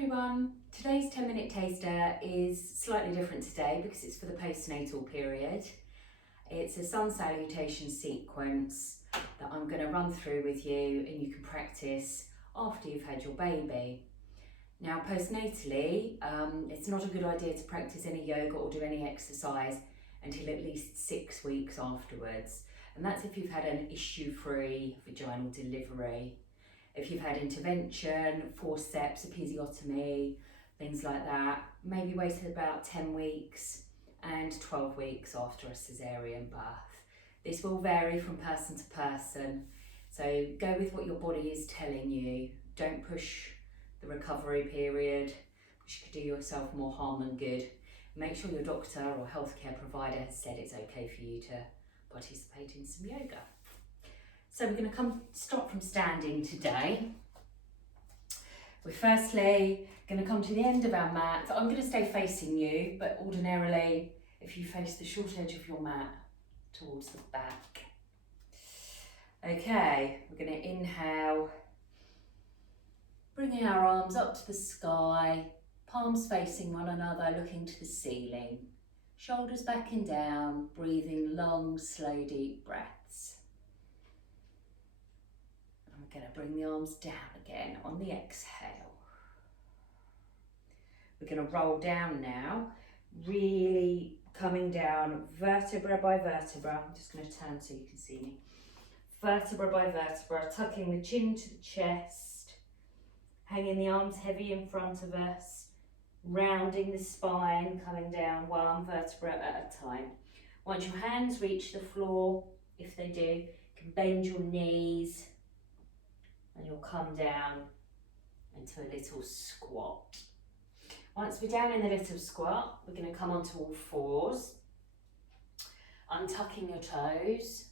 everyone, today's 10-minute taster is slightly different today because it's for the postnatal period. It's a sun salutation sequence that I'm going to run through with you and you can practice after you've had your baby. Now postnatally, it's not a good idea to practice any yoga or do any exercise until at least 6 weeks afterwards, and that's if you've had an issue-free vaginal delivery. If you've had intervention, forceps, episiotomy, things like that, maybe wait about 10 weeks and 12 weeks after a caesarean birth. This will vary from person to person, so go with what your body is telling you. Don't push the recovery period, which could do yourself more harm than good. Make sure your doctor or healthcare provider has said it's okay for you to participate in some yoga. So we're going to start from standing today. We're firstly going to come to the end of our mat. I'm going to stay facing you, but ordinarily if you face the short edge of your mat towards the back. Okay, we're going to inhale, bringing our arms up to the sky, palms facing one another, looking to the ceiling, shoulders back and down, breathing long, slow, deep breaths. We're going to bring the arms down again on the exhale. We're going to roll down now, really coming down vertebra by vertebra. I'm just going to turn so you can see me. Vertebra by vertebra, tucking the chin to the chest, hanging the arms heavy in front of us, rounding the spine, coming down one vertebra at a time. Once your hands reach the floor, if they do, you can bend your knees, and you'll come down into a little squat. Once we're down in the little squat, we're going to come onto all fours, untucking your toes.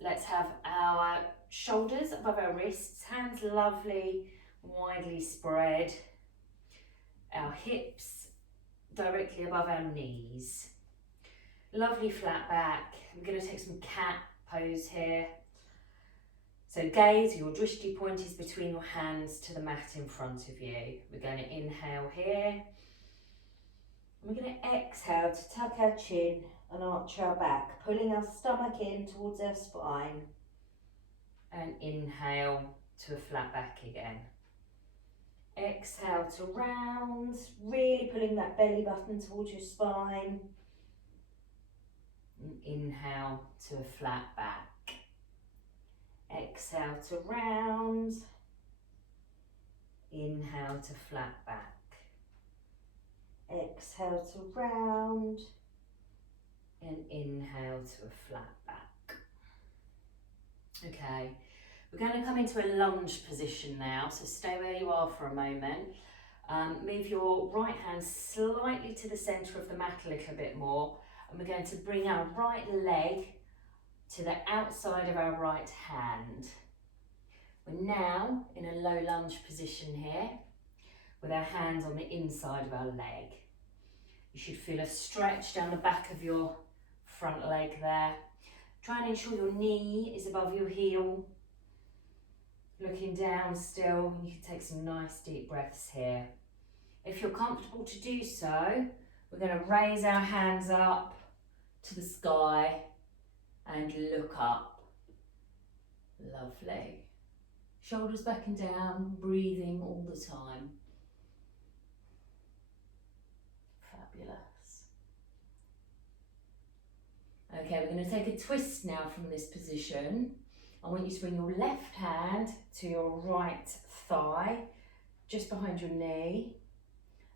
Let's have our shoulders above our wrists, hands lovely, widely spread, our hips directly above our knees. Lovely flat back. I'm going to take some cat pose here. So gaze, your drishti point is between your hands to the mat in front of you. We're going to inhale here. We're going to exhale to tuck our chin and arch our back, pulling our stomach in towards our spine. And inhale to a flat back again. Exhale to round, really pulling that belly button towards your spine. And inhale to a flat back. Exhale to round, inhale to flat back, exhale to round, and inhale to a flat back. Okay, we're going to come into a lunge position now, so stay where you are for a moment. Move your right hand slightly to the centre of the mat a little bit more, and we're going to bring our right leg to the outside of our right hand. We're now in a low lunge position here with our hands on the inside of our leg. You should feel a stretch down the back of your front leg there. Try and ensure your knee is above your heel. Looking down still, and you can take some nice deep breaths here. If you're comfortable to do so, we're going to raise our hands up to the sky and look up. Lovely. Shoulders back and down, breathing all the time. Fabulous. Okay, we're going to take a twist now from this position. I want you to bring your left hand to your right thigh, just behind your knee.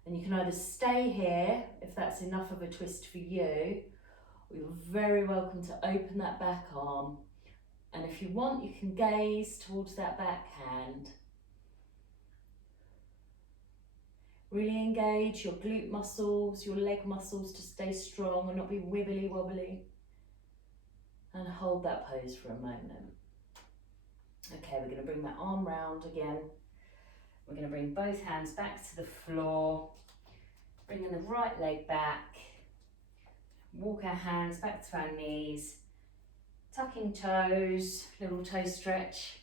And you can either stay here, if that's enough of a twist for you, you're very welcome to open that back arm, and if you want you can gaze towards that back hand. Really engage your glute muscles, your leg muscles to stay strong and not be wibbly wobbly, and hold that pose for a moment. Okay, we're going to bring that arm round again. We're going to bring both hands back to the floor, bringing the right leg back. Walk our hands back to our knees, tucking toes, little toe stretch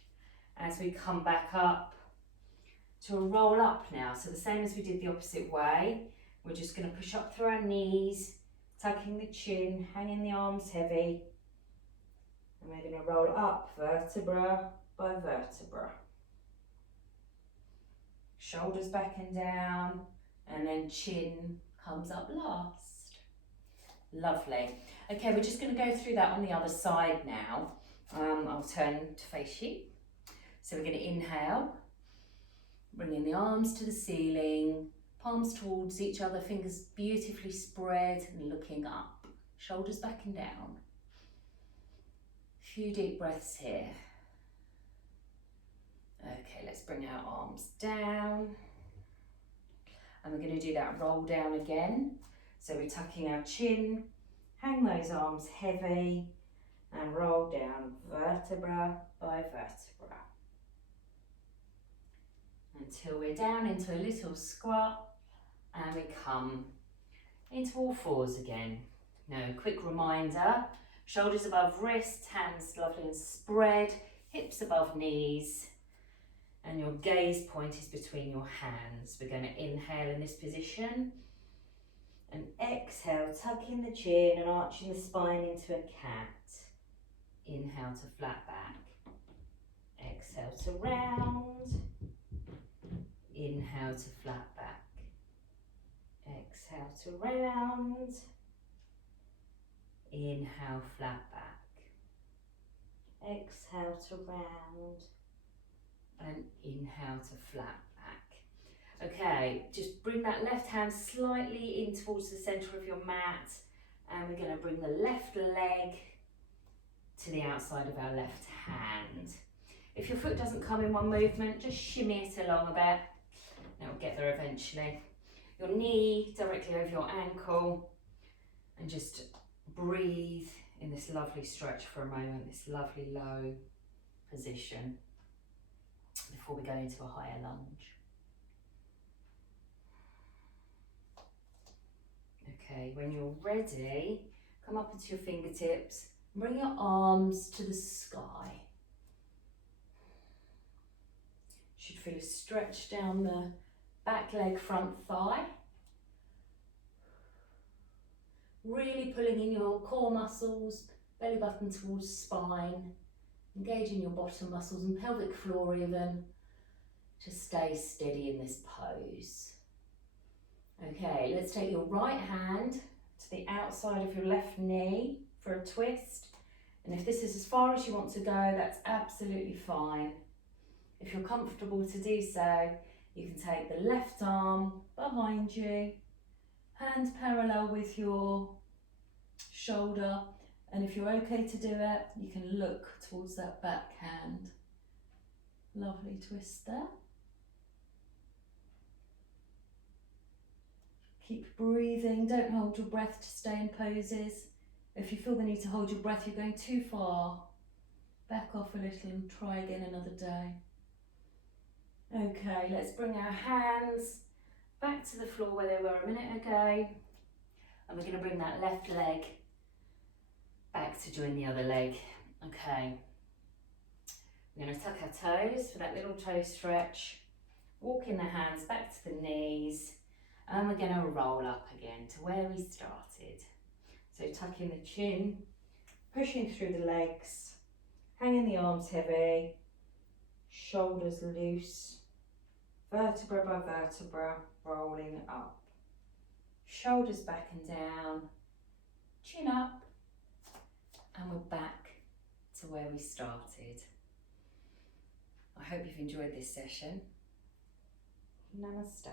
as we come back up to a roll up now. So the same as we did the opposite way. We're just going to push up through our knees, tucking the chin, hanging the arms heavy. And we're going to roll up vertebra by vertebra. Shoulders back and down, and then chin comes up last. Lovely. Okay, we're just going to go through that on the other side now. I'll turn to face you. So we're going to inhale, bringing the arms to the ceiling, palms towards each other, fingers beautifully spread and looking up, shoulders back and down. A few deep breaths here. Okay, let's bring our arms down. And we're going to do that roll down again. So we're tucking our chin, hang those arms heavy, and roll down vertebra by vertebra. Until we're down into a little squat, and we come into all fours again. Now, a quick reminder, shoulders above wrists, hands lovely and spread, hips above knees, and your gaze point is between your hands. We're going to inhale in this position, and exhale, tucking the chin and arching the spine into a cat. Inhale to flat back, exhale to round, inhale to flat back, exhale to round, inhale flat back, exhale to round, and inhale to flat back. Okay, just bring that left hand slightly in towards the centre of your mat, and we're going to bring the left leg to the outside of our left hand. If your foot doesn't come in one movement, just shimmy it along a bit. Now we'll get there eventually. Your knee directly over your ankle, and just breathe in this lovely stretch for a moment, this lovely low position before we go into a higher lunge. Okay, when you're ready, come up into your fingertips, bring your arms to the sky. Should feel a stretch down the back leg, front thigh. Really pulling in your core muscles, belly button towards spine, engaging your bottom muscles and pelvic floor even, to stay steady in this pose. Okay, let's take your right hand to the outside of your left knee for a twist. And if this is as far as you want to go, that's absolutely fine. If you're comfortable to do so, you can take the left arm behind you, hand parallel with your shoulder, and if you're okay to do it, you can look towards that back hand. Lovely twist there. Keep breathing, don't hold your breath to stay in poses. If you feel the need to hold your breath, you're going too far, back off a little and try again another day. Okay, let's bring our hands back to the floor where they were a minute ago, and we're going to bring that left leg back to join the other leg. Okay, we're going to tuck our toes for that little toe stretch, walking the hands back to the knees, and we're going to roll up again to where we started. So tucking the chin, pushing through the legs, hanging the arms heavy, shoulders loose, vertebra by vertebra, rolling up. Shoulders back and down, chin up, and we're back to where we started. I hope you've enjoyed this session. Namaste.